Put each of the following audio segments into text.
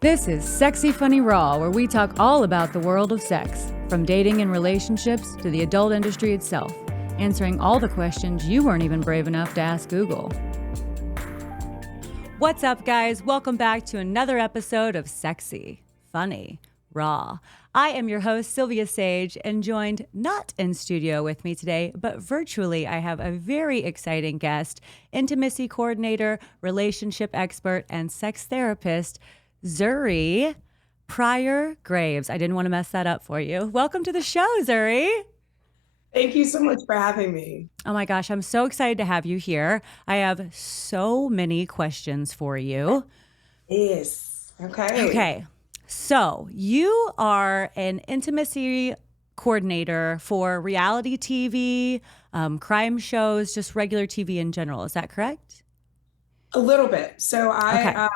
This is Sexy Funny Raw, where we talk all about the world of sex, from dating and relationships to the adult industry itself, answering all the questions you weren't even brave enough to ask Google. What's up, guys? Welcome back to another episode of Sexy Funny Raw. I am your host, Sylvia Sage, and joined not in studio with me today, but virtually, I have a very exciting guest, intimacy coordinator, relationship expert, and sex therapist, Zuri Prior-Graves. I didn't want to mess that up for you. Welcome to the show, Zuri. Thank you so much for having me. Oh my gosh, I'm so excited to have you here. I have so many questions for you. Yes. Okay. Okay, so you are an intimacy coordinator for reality TV, crime shows, just regular TV in general. Is that correct? A little bit. So Okay.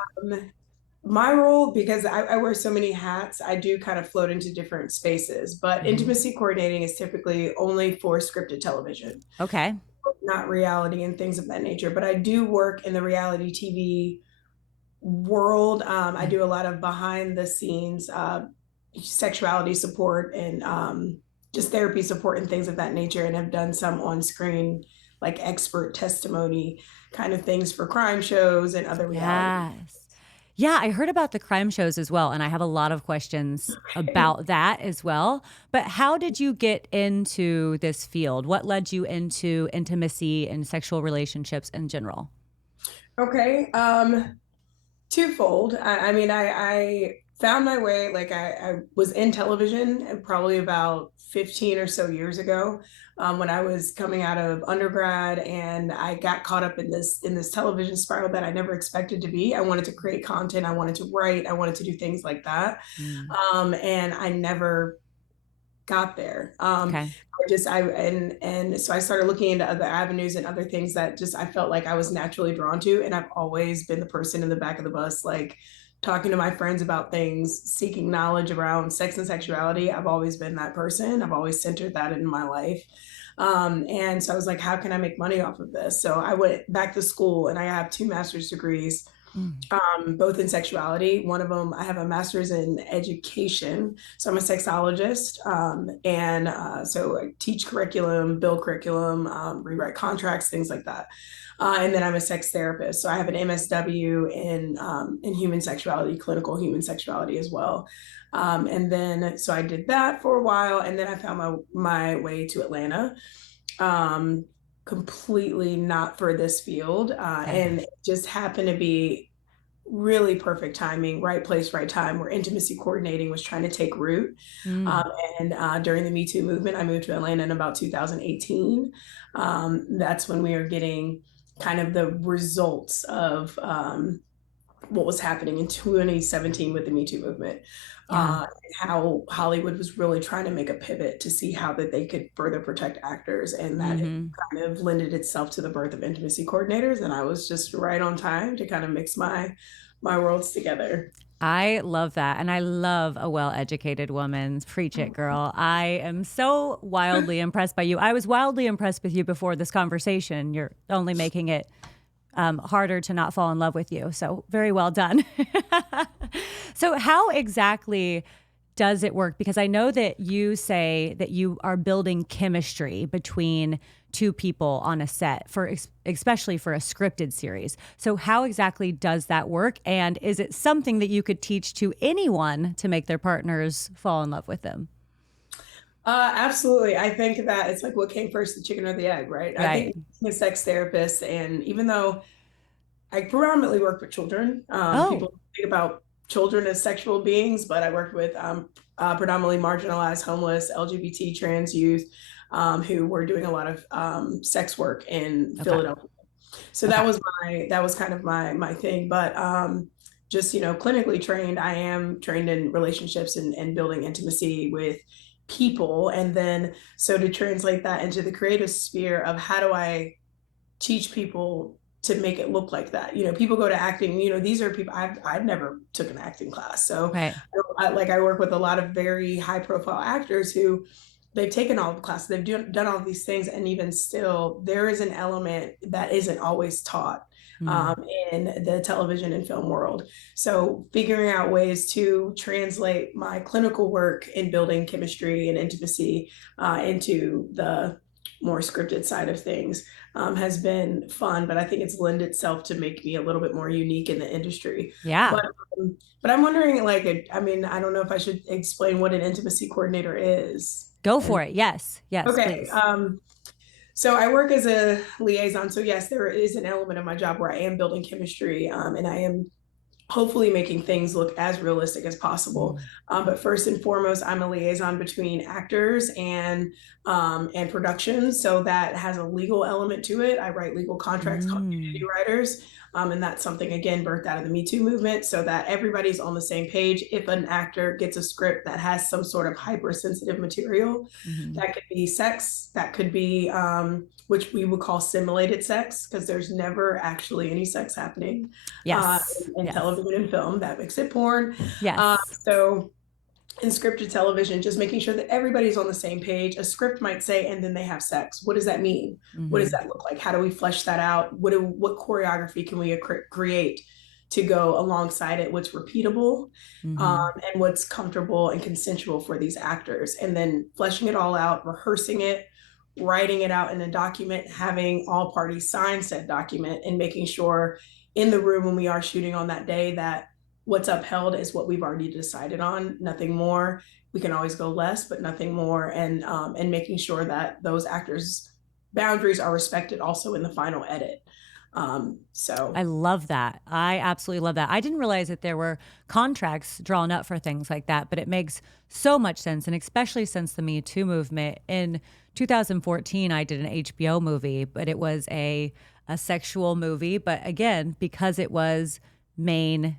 my role, because I wear so many hats, I do kind of float into different spaces, but Mhm. intimacy coordinating is typically only for scripted television, Okay. not reality and things of that nature. But I do work in the reality TV world. I do a lot of behind the scenes sexuality support and just therapy support and things of that nature, and have done some on screen, like expert testimony kind of things for crime shows and other reality. Yes. Yeah, I heard about the crime shows as well, and I have a lot of questions about that as well. But how did you get into this field? What led you into intimacy and sexual relationships in general? Okay. Twofold. I found my way, like I was in television and probably about 15 or so years ago, when I was coming out of undergrad, and I got caught up in this television spiral that I never expected to be. I wanted to create content, I wanted to write, I wanted to do things like that. Mm, And I never got there. okay. And so I started looking into other avenues and other things that just I felt like I was naturally drawn to. And I've always been the person in the back of the bus, like talking to my friends about things, seeking knowledge around sex and sexuality. I've always been that person. I've always centered that in my life. And so I was like, how can I make money off of this? So I went back to school, and I have two master's degrees, Mm, both in sexuality. One of them, I have a master's in education. So I'm a sexologist. So I teach curriculum, build curriculum, rewrite contracts, things like that. And then I'm a sex therapist. So I have an MSW in human sexuality, clinical human sexuality as well. So I did that for a while. And then I found my way to Atlanta. Um, Completely not for this field. okay. And it just happened to be really perfect timing, right place, right time, where intimacy coordinating was trying to take root. Mm, Um, and during the Me Too movement, I moved to Atlanta in about 2018. That's when we were getting kind of the results of what was happening in 2017 with the Me Too movement. yeah. How Hollywood was really trying to make a pivot to see how that they could further protect actors, and that it Hmm. kind of lended itself to the birth of intimacy coordinators. And I was just right on time to kind of mix my worlds together. I love that. And I love a well educated woman. Preach it, girl. I am so wildly impressed by you. I was wildly impressed with you before this conversation. You're only making it harder to not fall in love with you. So, very well done. So, how exactly does it work? Because I know that you say that you are building chemistry between two people on a set for especially for a scripted series. So how exactly does that work? And is it something that you could teach to anyone to make their partners fall in love with them? Absolutely. I think that it's like what came first, the chicken or the egg, right? I Right. think being a sex therapist, and even though I predominantly work with children, Oh, people think about children as sexual beings, but I worked with predominantly marginalized, homeless, LGBT, trans youth, who were doing a lot of sex work in okay. Philadelphia. So Okay. that was kind of my thing. But just clinically trained, I am trained in relationships and building intimacy with people. And then so to translate that into the creative sphere of how do I teach people to make it look like that. People go to acting, these are people I've never took an acting class. So Right. I work with a lot of very high profile actors who they've taken all the classes, done all these things, and even still there is an element that isn't always taught. Mm. in the television and film world. So figuring out ways to translate my clinical work in building chemistry and intimacy into the more scripted side of things has been fun, but I think it's lend itself to make me a little bit more unique in the industry. Yeah. But I'm wondering, like, I mean, I don't know if I should explain what an intimacy coordinator is. Go And for it. Yes. Yes, okay, please. so I work as a liaison. So yes, there is an element of my job where I am building chemistry, and I am hopefully making things look as realistic as possible. Mm. But first and foremost, I'm a liaison between actors and production, so that has a legal element to it. I write legal contracts called community Mm. writers, and that's something again birthed out of the Me Too movement, so that everybody's on the same page. If an actor gets a script that has some sort of hypersensitive material, Hmm. that could be sex, that could be which we would call simulated sex because there's never actually any sex happening uh, Yes. in Yes. television and film. That makes it porn. Yes. So in scripted television, just making sure that everybody's on the same page. A script might say, and then they have sex. What does that mean? What does Hmm. that look like? How do we flesh that out? What choreography can we create to go alongside it? What's repeatable Hmm. and what's comfortable and consensual for these actors? And then fleshing it all out, rehearsing it, writing it out in a document, having all parties sign said document, and making sure in the room when we are shooting on that day that what's upheld is what we've already decided on, nothing more. We can always go less, but nothing more, and making sure that those actors' boundaries are respected also in the final edit. So I love that. I absolutely love that. I didn't realize that there were contracts drawn up for things like that, but it makes so much sense. And especially since the Me Too movement in 2014, I did an HBO movie, but it was a sexual movie. But again, because it was main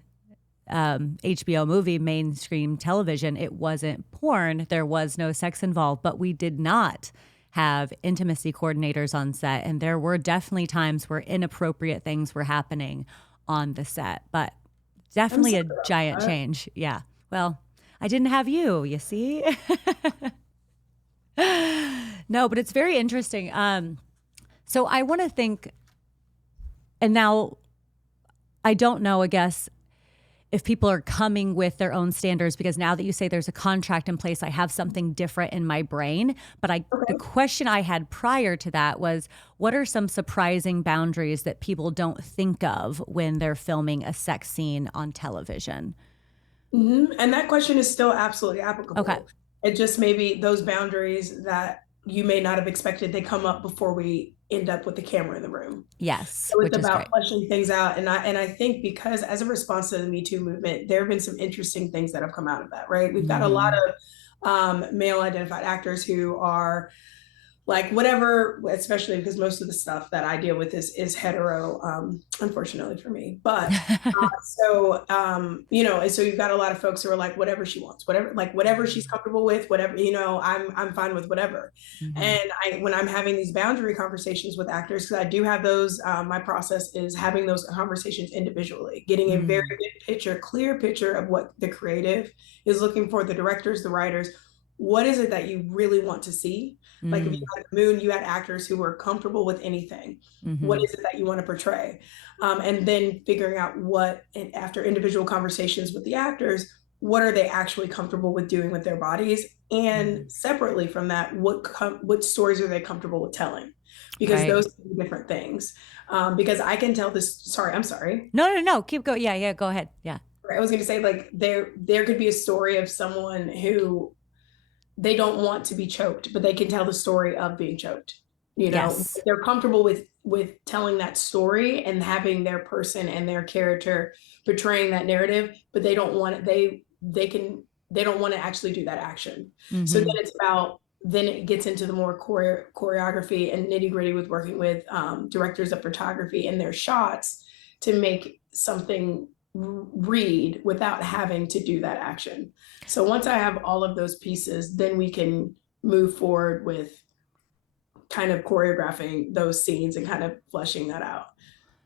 HBO movie, mainstream television, it wasn't porn. There was no sex involved, but we did not have intimacy coordinators on set. And there were definitely times where inappropriate things were happening on the set, but I'm definitely sorry a giant about that. change. Yeah. Well, I didn't have you see? No, but it's very interesting. So I want to think, and now I don't know, I guess, if people are coming with their own standards, because now that you say there's a contract in place, I have something different in my brain. But the Okay. question I had prior to that was, what are some surprising boundaries that people don't think of when they're filming a sex scene on television? And that question is still absolutely Okay. applicable. It just maybe those boundaries that you may not have expected, they come up before we end up with the camera in the room. Yes, So it's which is about great. fleshing things out. And I think because as a response to the Me Too movement, there have been some interesting things that have come out of that, right? We've got a lot Hmm. of male identified actors who are like whatever, especially because most of the stuff that I deal with is hetero, unfortunately for me. But and so you've got a lot of folks who are like, whatever she wants, whatever she's comfortable with, whatever, I'm fine with whatever. Hmm. And when I'm having these boundary conversations with actors, because I do have those, my process is having those conversations individually, getting a very Hmm. good picture, clear picture of what the creative is looking for, the directors, the writers. What is it that you really want to see? Like if you Hmm. had Moon, you had actors who were comfortable with anything. What Hmm. is it that you want to portray? And then figuring out and after individual conversations with the actors, what are they actually comfortable with doing with their bodies? And Hmm. separately from that, what stories are they comfortable with telling? Because Right. those are different things. Because I can tell this. Sorry, I'm sorry. No, no, no. Keep going. Yeah, yeah. Go ahead. Yeah. I was going to say like there could be a story of someone who they don't want to be choked, but they can tell the story of being choked. Yes. They're comfortable with telling that story and having their person and their character portraying that narrative, but they don't want it. They don't want to actually do that action. So Hmm. then it gets into the more choreography and nitty gritty with working with directors of photography and their shots to make something read without having to do that action. So once I have all of those pieces, then we can move forward with kind of choreographing those scenes and kind of fleshing that out.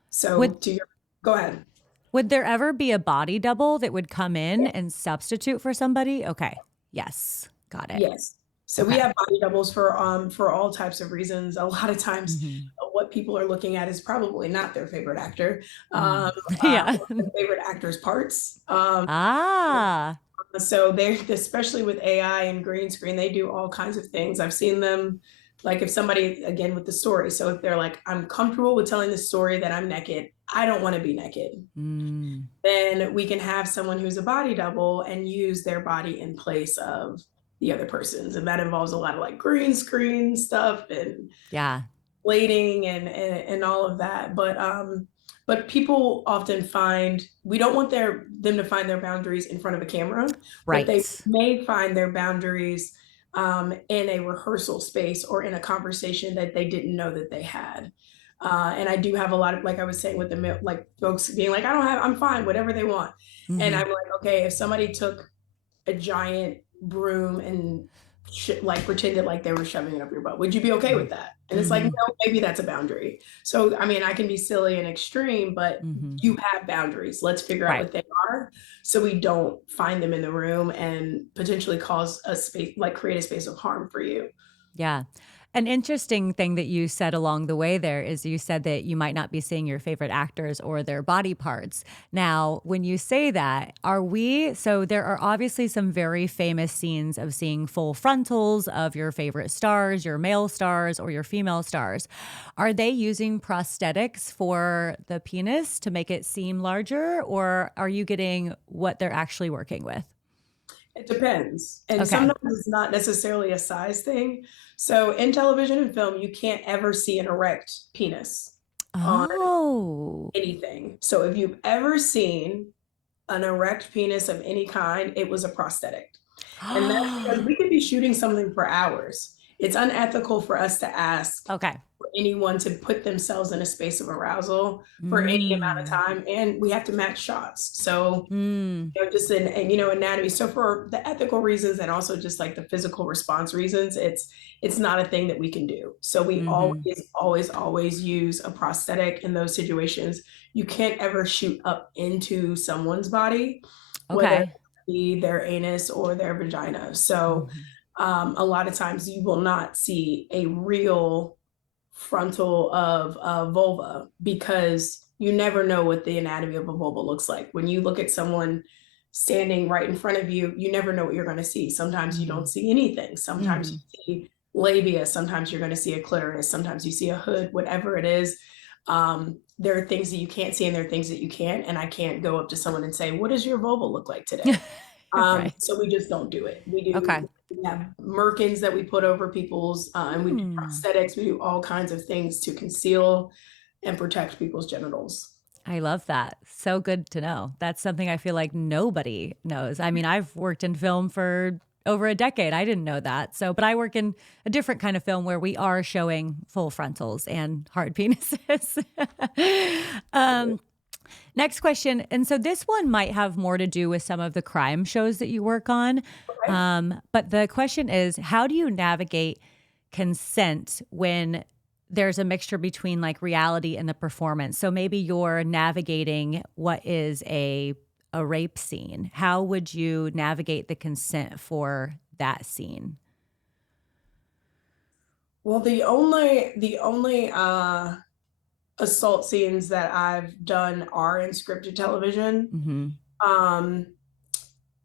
So Would to your, go ahead. Would there ever be a body double that would come in Yeah. and substitute for somebody? Okay. Yes. Got it. Yes. So we Okay. have body doubles for all types of reasons. A lot of times Hmm. what people are looking at is probably not their favorite actor, Mm. Yeah. or their favorite actor's parts. Ah. So they, especially with AI and green screen, they do all kinds of things. I've seen them, like if somebody, again with the story, so if they're like, I'm comfortable with telling the story that I'm naked, I don't want to be naked, Mm. then we can have someone who's a body double and use their body in place of the other person's. And that involves a lot of like green screen stuff and Yeah. plating and all of that. But people often find, we don't want them to find their boundaries in front of a camera, but they Right. may find their boundaries in a rehearsal space or in a conversation that they didn't know that they had. And I do have a lot of, like I was saying with the like folks being like, I'm fine, whatever they want. And Hmm. I'm like, okay, if somebody took a giant broom and like pretended like they were shoving it up your butt, would you be okay with that? And it's like, no, Hmm. maybe that's a boundary. So I mean, I can be silly and extreme, but Hmm. you have boundaries. Let's figure out Right. what they are so we don't find them in the room and potentially cause a space, like create a space of harm for you. Yeah. An interesting thing that you said along the way there is you said that you might not be seeing your favorite actors or their body parts. Now, when you say that, so there are obviously some very famous scenes of seeing full frontals of your favorite stars, your male stars or your female stars. Are they using prosthetics for the penis to make it seem larger, or are you getting what they're actually working with? It depends. And Okay. sometimes it's not necessarily a size thing. So in television and film, you can't ever see an erect penis on Oh. anything. So if you've ever seen an erect penis of any kind, it was a prosthetic. And that's because we could be shooting something for hours. It's unethical for us to ask Okay. for anyone to put themselves in a space of arousal for any amount of Mm. time. And we have to match shots. So Mm. just in and anatomy, so for the ethical reasons and also just like the physical response reasons, it's not a thing that we can do. So we Mhm. always use a prosthetic in those situations. You can't ever shoot up into someone's body, whether it Okay. be their anus or their vagina. So Mhm. a lot of times you will not see a real frontal of a vulva because you never know what the anatomy of a vulva looks like. When you look at someone standing right in front of you, you never know what you're going to see. Sometimes you don't Mhm. see anything. Sometimes Mhm. you see labia. Sometimes you're going to see a clitoris. Sometimes you see a hood, whatever it is. There are things that you can't see and there are things that you can. And I can't go up to someone and say, what does your vulva look like today? Right. So we just don't do it. Okay. We have merkins that we put over people's, and we do Hmm. prosthetics. We do all kinds of things to conceal and protect people's genitals. I love that. So good to know. That's something I feel like nobody knows. I mean, I've worked in film for over a decade. I didn't know that. So, but I work in a different kind of film where we are showing full frontals and hard penises. um, Next question. And so this one might have more to do with some of the crime shows that you work on. Okay. But the question is, how do you navigate consent when there's a mixture between like reality and the performance? So maybe you're navigating what is a rape scene. How would you navigate the consent for that scene? Well, the only assault scenes that I've done are in scripted television. Mm-hmm. Um,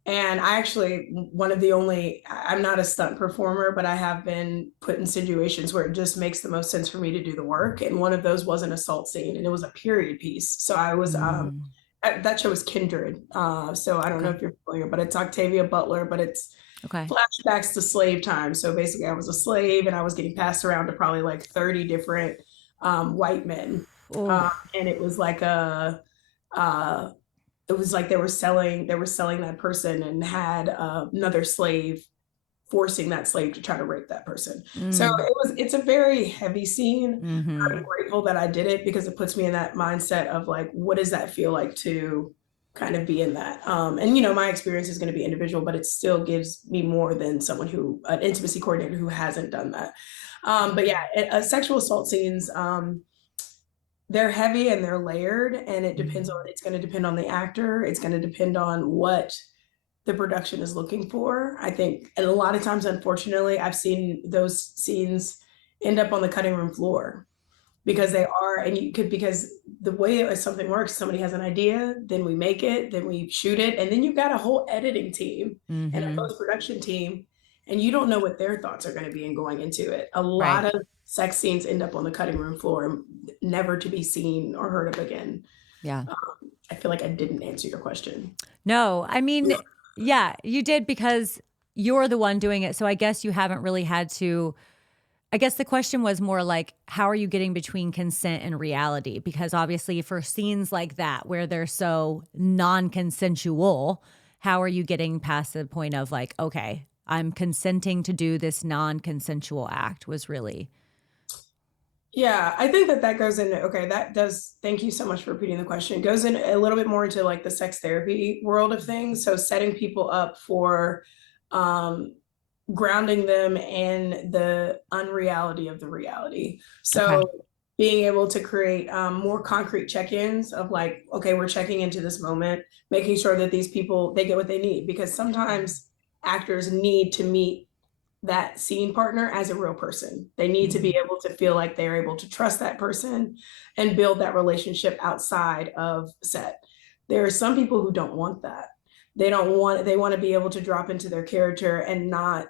And I actually, one of the only, I'm not a stunt performer, but I have been put in situations where it just makes the most sense for me to do the work. And one of those was an assault scene, and it was a period piece. So I was, Mm. that show was Kindred. So I don't know Okay. if you're familiar, but it's Octavia Butler, but it's Okay. flashbacks to slave time. So basically, I was a slave and I was getting passed around to probably like 30 different white men. Oh. And uh, it was like they were selling that person and had another slave forcing that slave to try to rape that person. So Mm. it's a very heavy scene. I'm Mm-hmm. grateful that I did it because it puts me in that mindset of like, what does that feel like to kind of be in that? And my experience is going to be individual, but it still gives me more than someone who, an intimacy coordinator who hasn't done that. But yeah, sexual assault scenes, they're heavy and they're layered, and Mm. it's going to depend on the actor. It's going to depend on what the production is looking for, I think. And a lot of times, unfortunately, I've seen those scenes end up on the cutting room floor. because they are, and you could, because the way something works, somebody has an idea, then we make it, then we shoot it, and then you've got a whole editing team and a Mm-hmm. post-production team, and you don't know what their thoughts are going to be in going into it. A lot Right. of sex scenes end up on the cutting room floor, never to be seen or heard of again. Yeah. I feel like I didn't answer your question. No, I mean, yeah, you did because you're the one doing it. So I guess you haven't really had to. I guess the question was more like, how are you getting between consent and reality? Because obviously, for scenes like that where they're so non consensual, how are you getting past the point of like, okay, I'm consenting to do this non consensual act was really. Yeah, I think that that goes into, okay, that does, thank you so much for repeating the question. Goes in a little bit more into like the sex therapy world of things. So setting people up for um, grounding them in the unreality of the reality. Okay. So being able to create more concrete check-ins of like, okay, we're checking into this moment, making sure that these people, they get what they need, because sometimes actors need to meet that scene partner as a real person. They need to be Mhm. able to feel like they're able to trust that person and build that relationship outside of set. There are some people who don't want that. They want to be able to drop into their character and not,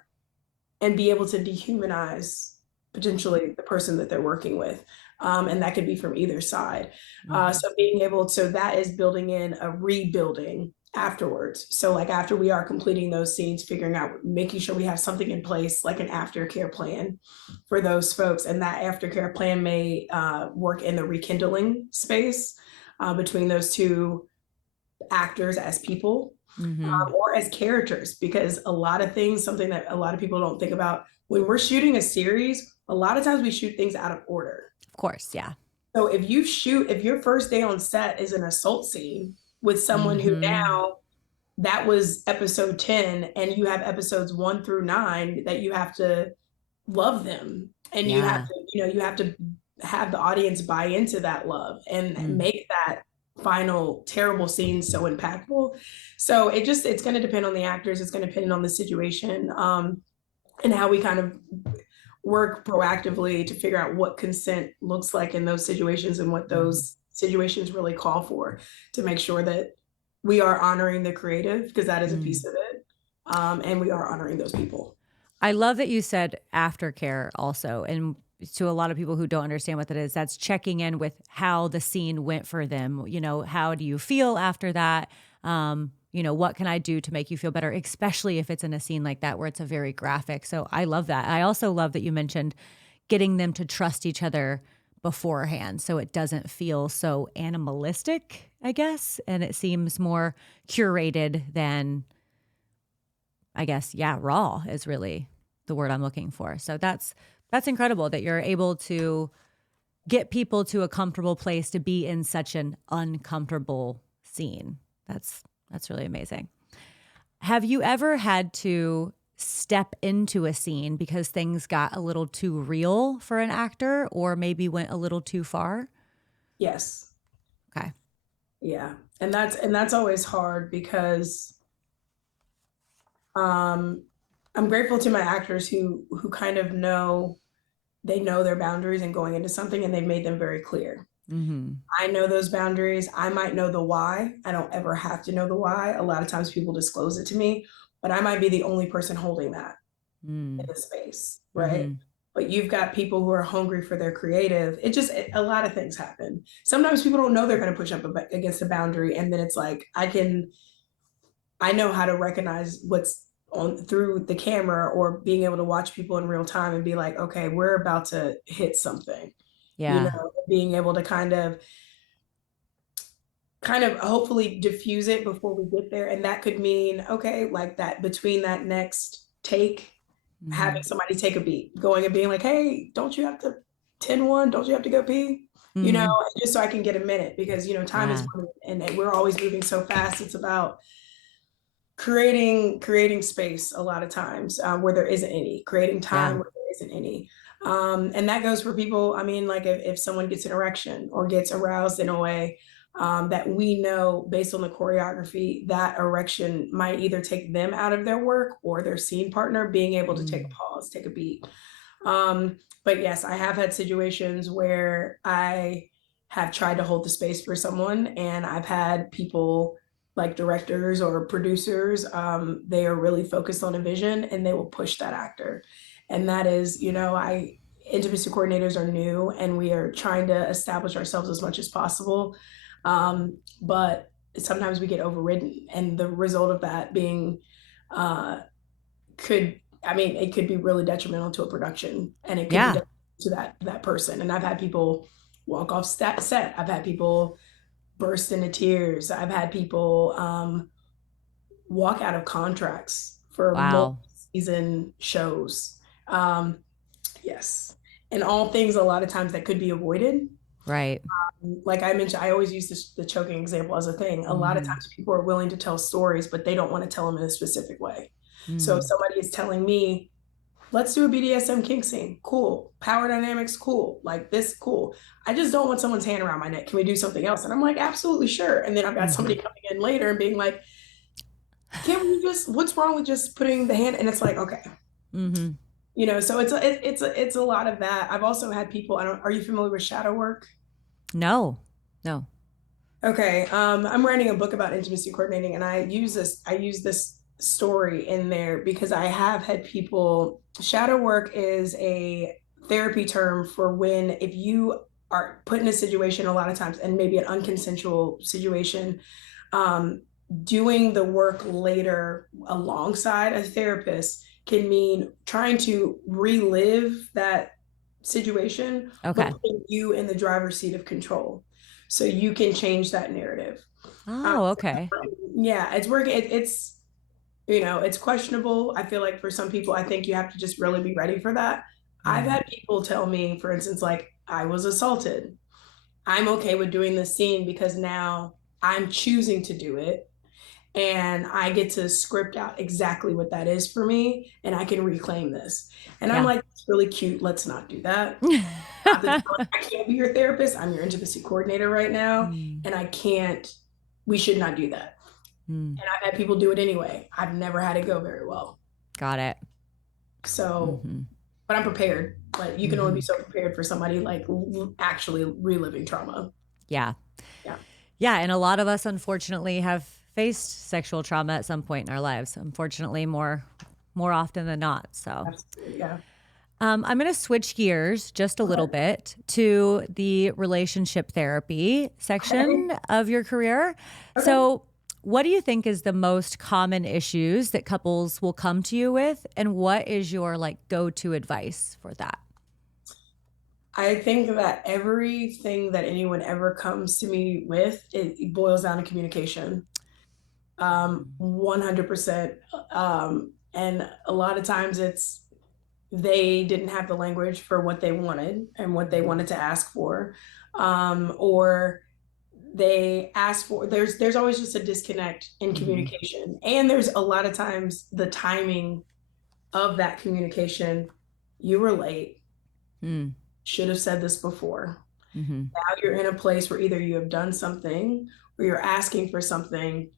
and be able to dehumanize potentially the person that they're working with. And that could be from either side. Mhm. So being able, so that is building in a rebuilding afterwards. So like after we are completing those scenes, figuring out, making sure we have something in place, like an aftercare plan for those folks. And that aftercare plan may work in the rekindling space between those two actors as people, Mhm. or as characters, because a lot of things, something that a lot of people don't think about when we're shooting a series, a lot of times we shoot things out of order. Of course, yeah. So if your first day on set is an assault scene with someone who Mhm. now, that was episode 10, and you have episodes 1 through 9 that you have to love them, and you have Yeah. to, you have to have the audience buy into that love and Mm. make that final terrible scene so impactful. So it's going to depend on the actors, it's going to depend on the situation, and how we kind of work proactively to figure out what consent looks like in those situations and what Mhm. those situations really call for, to make sure that we are honoring the creative, because that is a piece Mm. of it, and we are honoring those people. I love that you said aftercare also. And to a lot of people who don't understand what that is, that's checking in with how the scene went for them. You know, how do you feel after that? What can I do to make you feel better, especially if it's in a scene like that where it's a very graphic. So I love that. I also love that you mentioned getting them to trust each other beforehand so it doesn't feel so animalistic, I guess. And it seems more curated than, I guess, yeah, raw is really the word I'm looking for. So that's incredible that you're able to get people to a comfortable place to be in such an uncomfortable scene. That's really amazing. Have you ever had to step into a scene because things got a little too real for an actor or maybe went a little too far? Yes. Okay. Yeah. And that's always hard, because um I'm grateful to my actors who kind of know, they know their boundaries and going into something, and they've made them very clear. Mhm. I know those boundaries. I might know the why. I don't ever have to know the why. A lot of times people disclose it to me, but I might be the only person holding that in Mm. the space, right? Mhm. But you've got people who are hungry for their creative. A lot of things happen. Sometimes people don't know they're going to push up against a boundary, and then it's like I know how to recognize what's on through the camera, or being able to watch people in real time and be like, okay, we're about to hit something. Yeah. Being able to kind of hopefully diffuse it before we get there. And that could mean, okay, like that, between that next take, having Mhm. somebody take a beat, going and being like, hey, don't you have to 10-1? Don't you have to go pee? Mhm. Just so I can get a minute, because time is Yeah. money, and we're always moving so fast. It's about creating space a lot of times, where there isn't any, creating time Yeah. where there isn't any. And that goes for people. I mean, like if someone gets an erection or gets aroused in a way, that we know based on the choreography, that erection might either take them out of their work, or their scene partner being able to take a Mm. pause, take a beat. But yes, I have had situations where I have tried to hold the space for someone, and I've had people like directors or producers, they are really focused on a vision and they will push that actor. And that is, intimacy coordinators are new and we are trying to establish ourselves as much as possible. But sometimes we get overridden, and the result of that being uh, it could be really detrimental to a production, and it could be Yeah. detrimental to that person. And I've had people walk off set. I've had people burst into tears. I've had people walk out of contracts for Wow. multi-season shows. Um, yes, and all things a lot of times that could be avoided. Right. Like I mentioned, I always use the choking example as a thing. A lot of Mm-hmm. times people are willing to tell stories, but they don't want to tell them in a specific way. So if Mm. somebody is telling me, let's do a BDSM kink scene, cool. Power dynamics, cool. Like this, cool. I just don't want someone's hand around my neck. Can we do something else? And I'm like, absolutely sure. And then I've got Mm-hmm. somebody coming in later and being like, can't we just, what's wrong with just putting the hand? And it's like, okay. Mm-hmm. So it's a lot of that. I've also had people, are you familiar with shadow work? No. No. Okay, I'm writing a book about intimacy coordinating, and I use this story in there because I have had people. Shadow work is a therapy term for when, if you are put in a situation a lot of times, and maybe an unconsensual situation, um, doing the work later alongside a therapist can mean trying to relive that situation, but Okay. putting you in the driver's seat of control so you can change that narrative. Um, Oh, okay. yeah, it's working. It's questionable. I feel like for some people, I think you have to just really be ready for that. I've Mm. had people tell me, for instance, like I was assaulted. I'm okay with doing this scene because now I'm choosing to do it, and I get to script out exactly what that is for me, and I can reclaim this. And I'm Yeah. like, it's really cute. Let's not do that. I can't be your therapist. I'm your intimacy coordinator right now, Mm. and I can't. We should not do that. Mm. And I've had people do it anyway. I've never had it go very well. Got it. So, Mm-hmm. but I'm prepared. But you can only be Mm-hmm. so prepared for somebody like actually reliving trauma. Yeah. Yeah, Yeah. And a lot of us, unfortunately, have faced sexual trauma at some point in our lives. Unfortunately, more often than not. So absolutely. Yeah. I'm going to switch gears just a little Okay. bit to the relationship therapy Okay. section of your career. Okay. So, what do you think is the most common issues that couples will come to you with, and what is your like go-to advice for that? I think that everything that anyone ever comes to me with, it boils down to communication. 100%. And a lot of times they didn't have the language for what they wanted and what they wanted to ask for, or they ask for. There's always just a disconnect in Mm-hmm. communication, and there's a lot of times the timing of that communication. You were late. Mm-hmm. Should have said this before. Mm-hmm. Now you're in a place where either you have done something or you're asking for something,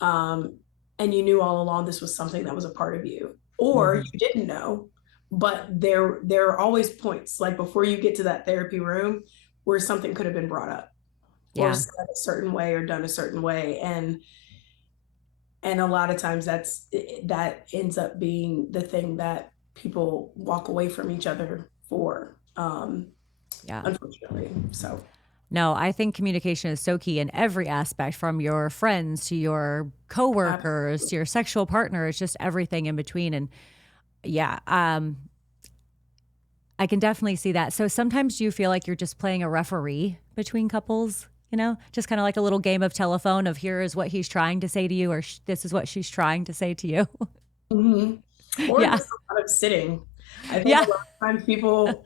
um, and you knew all along this was something that was a part of you, or Mm-hmm. you didn't know. But there are always points, like before you get to that therapy room, where something could have been brought up or Yeah. said a certain way or done a certain way, and a lot of times that ends up being the thing that people walk away from each other for, Yeah. unfortunately. So No, I think communication is so key in every aspect, from your friends to your coworkers to absolutely. your sexual partner. It's just everything in between. And yeah, I can definitely see that. So sometimes do you feel like you're just playing a referee between couples, just kind of like a little game of telephone of here is what he's trying to say to you, or this is what she's trying to say to you. Hmm. Or Yeah. just a lot of sitting. I think a Yeah. lot of times people,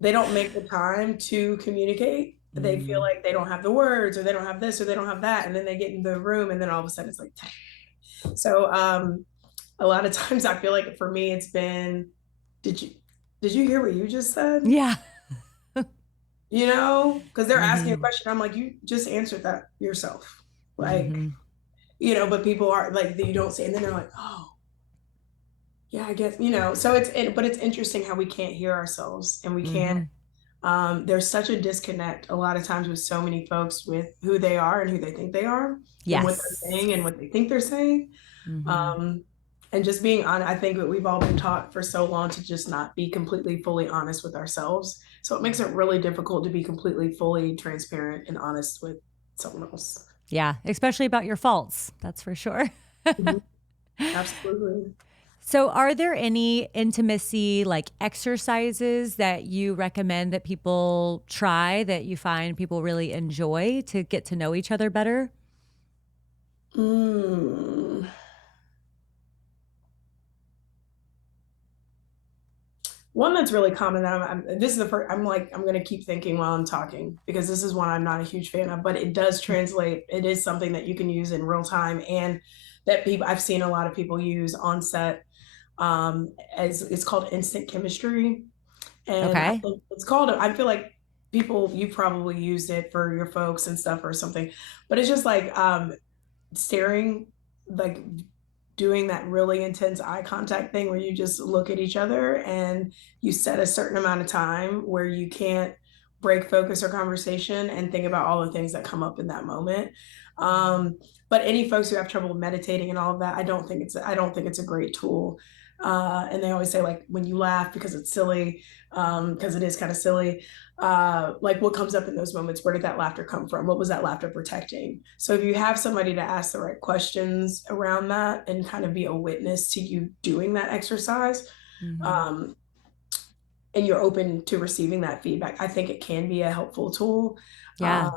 they don't make the time to communicate. They feel Mm, like they don't have the words, or they don't have this, or they don't have that, and then they get in the room, and then all of a sudden it's like, so a lot of times I feel like for me it's been, did you did you hear what you just said? yeah. Because they're asking a Hmm. question. I'm like, you just answered that yourself. Like, Hmm. but people are like, you don't say, and then they're like, oh, Yeah, I guess, so but it's interesting how we can't hear ourselves and we can't, Mm-hmm. there's such a disconnect a lot of times with so many folks with who they are and who they think they are and what they're Yes. saying and what they think they're saying. Mm-hmm. Um, and just being on, I think that we've all been taught for so long to just not be completely fully honest with ourselves. So it makes it really difficult to be completely fully transparent and honest with someone else. Yeah, especially about your faults. That's for sure. Mhm. Absolutely. So, are there any intimacy like exercises that you recommend that people try that you find people really enjoy to get to know each other better? Mm. One that's really common that this is the first, I'm like, I'm going to keep thinking while I'm talking because this is one I'm not a huge fan of, but it does translate. It is something that you can use in real time and that I've seen a lot of people use on set, as it's called instant chemistry. And I Okay. think it's called, I feel like people, you probably used it for your folks and stuff or something, but it's just like, staring, like doing that really intense eye contact thing where you just look at each other and you set a certain amount of time where you can't break focus or conversation and think about all the things that come up in that moment. Um, but any folks who have trouble meditating and all of that, I don't think it's a great tool. And they always say like when you laugh because it's silly, because it is kind of silly, like what comes up in those moments, where did that laughter come from, what was that laughter protecting? So if you have somebody to ask the right questions around that and kind of be a witness to you doing that exercise, Mm-hmm. um, and you're open to receiving that feedback, I think it can be a helpful tool. Yeah.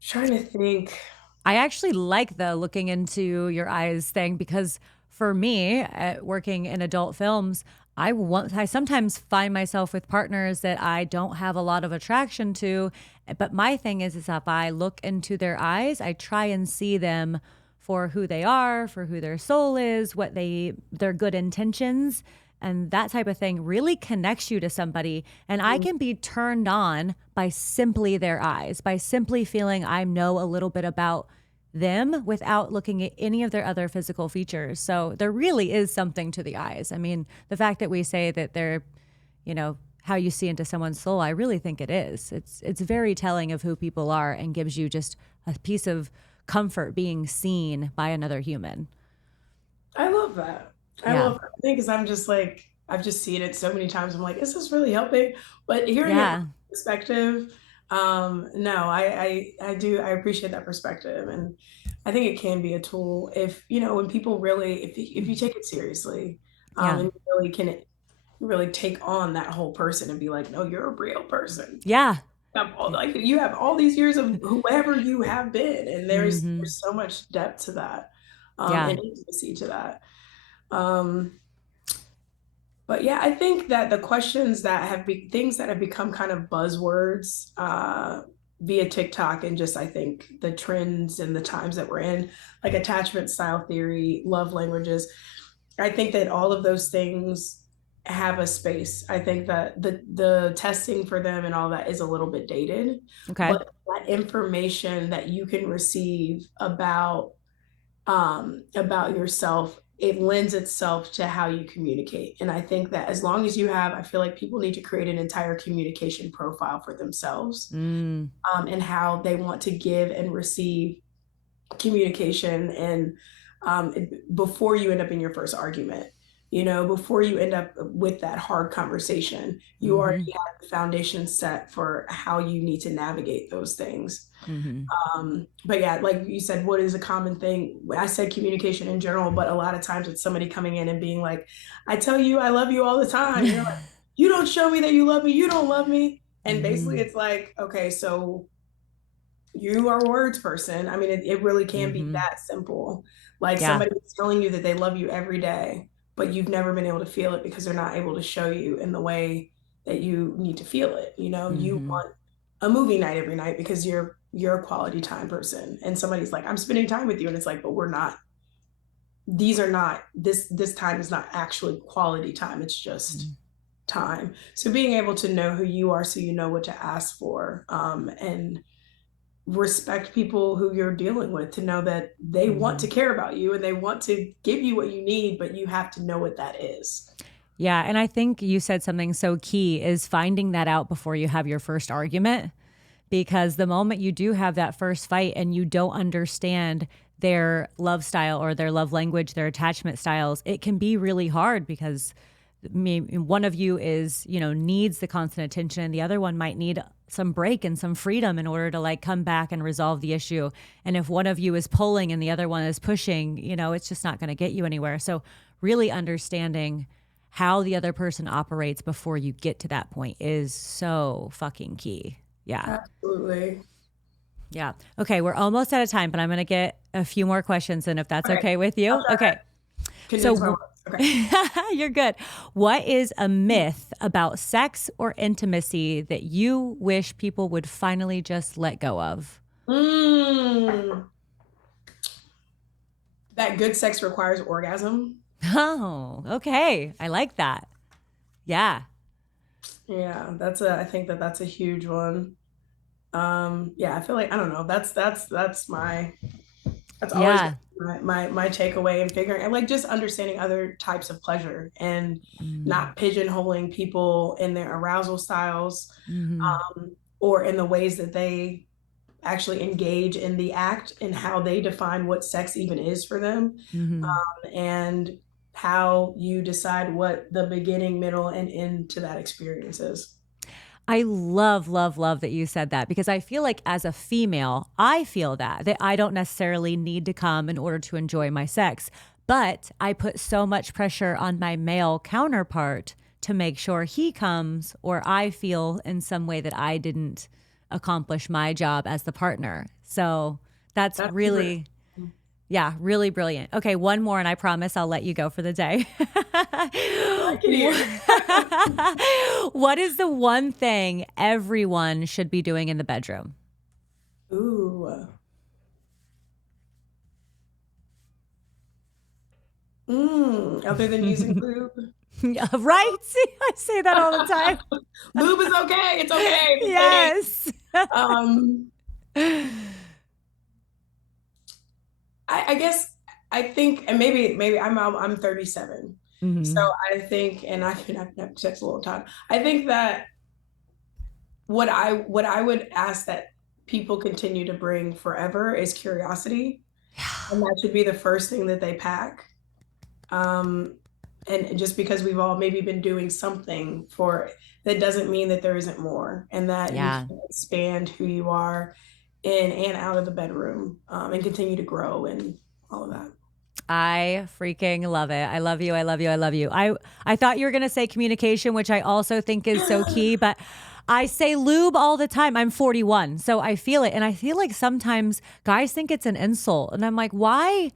Trying to think. I actually like the looking into your eyes thing because for me, working in adult films, I sometimes find myself with partners that I don't have a lot of attraction to, but my thing is if I look into their eyes, I try and see them for who they are, for who their soul is, their good intentions, and that type of thing really connects you to somebody. And I can be turned on by simply their eyes, by simply feeling I know a little bit about them without looking at any of their other physical features. So there really is something to the eyes. I mean, the fact that we say that they're, how you see into someone's soul, I really think it is. It's very telling of who people are and gives you just a piece of comfort being seen by another human. I love that. I Yeah. love that thing because I'm just like, I've just seen it so many times. I'm like, is this really helping? But hearing it from Yeah. perspective, no, I do, I appreciate that perspective. And I think it can be a tool if, when people really, if you take it seriously, Yeah. and you really can really take on that whole person and be like, no, you're a real person. Yeah. Like you have all these years of whoever you have been, and Mm-hmm. there's so much depth to that, Yeah. and intimacy to that. Um, but yeah, I think that the questions that things that have become kind of buzzwords, via TikTok and just I think the trends and the times that we're in, like attachment style theory, love languages, I think that all of those things have a space. I think that the testing for them and all that is a little bit dated, Okay. but that information that you can receive about yourself, it lends itself to how you communicate. And I think that as long as I feel like people need to create an entire communication profile for themselves, Mm. and how they want to give and receive communication, and before you end up in your first argument, before you end up with that hard conversation, you already Mm-hmm. have the foundation set for how you need to navigate those things. Mm-hmm. But yeah, like you said, what is a common thing? I said communication in general, but a lot of times it's somebody coming in and being like, I tell you I love you all the time, and you're like, you don't show me that you love me, you don't love me. And basically Mm-hmm. it's like, okay, so you are a words person. I mean, it really can be Mm-hmm. that simple. Like Yeah. somebody is telling you that they love you every day, but you've never been able to feel it because they're not able to show you in the way that you need to feel it. You Mm-hmm. want a movie night every night because you're a quality time person. And somebody's like, I'm spending time with you. And it's like, but we're not, these are not, this time is not actually quality time. It's just time. So being able to know who you are so you know what to ask for, and respect people who you're dealing with, to know that they want to care about you and they want to give you what you need, but you have to know what that is. Yeah. And I think you said something so key is finding that out before you have your first argument. Because the moment you do have that first fight and you don't understand their love style or their love language, their attachment styles, it can be really hard because one of you is, needs the constant attention and the other one might need some break and some freedom in order to like come back and resolve the issue. And if one of you is pulling and the other one is pushing, it's just not going to get you anywhere. So really understanding how the other person operates before you get to that point is so fucking key. Yeah. Absolutely. Yeah. Okay. We're almost out of time, but I'm going to get a few more questions in if that's okay with you. Okay. So okay. You're good. What is a myth about sex or intimacy that you wish people would finally just let go of? That good sex requires orgasm. Oh, okay. I like that. Yeah. Yeah, I think that's a huge one. Yeah, I feel like, I don't know, that's always Yeah. my takeaway, and figuring, and like just understanding other types of pleasure and not pigeonholing people in their arousal styles, or in the ways that they actually engage in the act and how they define what sex even is for them, and how you decide what the beginning, middle, and end to that experience is. I love, love, love that you said that, because I feel like as a female, I feel that I don't necessarily need to come in order to enjoy my sex, but I put so much pressure on my male counterpart to make sure he comes, or I feel in some way that I didn't accomplish my job as the partner. So that's really, yeah, really brilliant. Okay, one more and I promise I'll let you go for the day. What is the one thing everyone should be doing in the bedroom? Ooh. Other than using lube? Right? I say that all the time. Lube is okay. It's okay. Yes. I guess, I think, and maybe I'm 37. So I think, and I've had sex a long time. I think that what I would ask that people continue to bring forever is curiosity. And that should be the first thing that they pack. And just because we've all maybe been doing something for, that doesn't mean that there isn't more, and that you can expand who you are in and out of the bedroom, and continue to grow and all of that. I freaking love it. I love you. I love you. I love you. I thought you were going to say communication, which I also think is so key, but I say lube all the time. I'm 41, so I feel it. And I feel like sometimes guys think it's an insult. And I'm like, why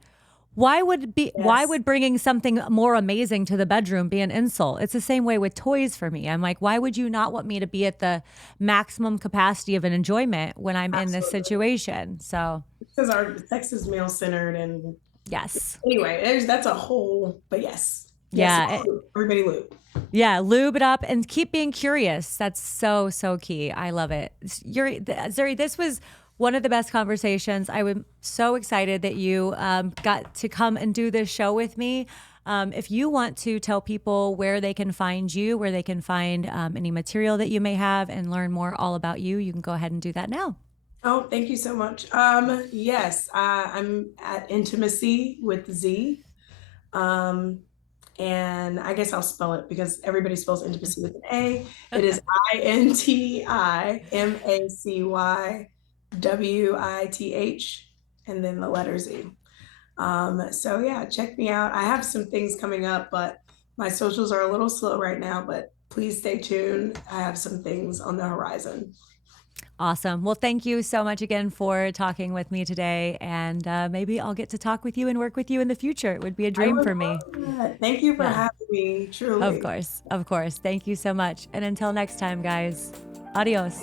would bringing something more amazing to the bedroom be an insult? It's the same way with toys for me. I'm like, why would you not want me to be at the maximum capacity of an enjoyment when I'm in this situation? So because our sex is male centered, and yes. Anyway, that's a whole, but yes. Yeah. Everybody lube. Yeah. Lube it up and keep being curious. That's so, so key. I love it. Zuri, this was one of the best conversations. I was so excited that you got to come and do this show with me. If you want to tell people where they can find you, where they can find any material that you may have and learn more all about you, you can go ahead and do that now. Oh, thank you so much. Yes, I'm at Intimacy with Z. And I guess I'll spell it because everybody spells intimacy with an A. It is INTIMACYWITH, and then the letter Z. So yeah, check me out. I have some things coming up, but my socials are a little slow right now, but please stay tuned. I have some things on the horizon. Awesome. Well, thank you so much again for talking with me today. And maybe I'll get to talk with you and work with you in the future. It would be a dream for me. Thank you for having me, truly. Of course. Of course. Thank you so much. And until next time, guys, adios.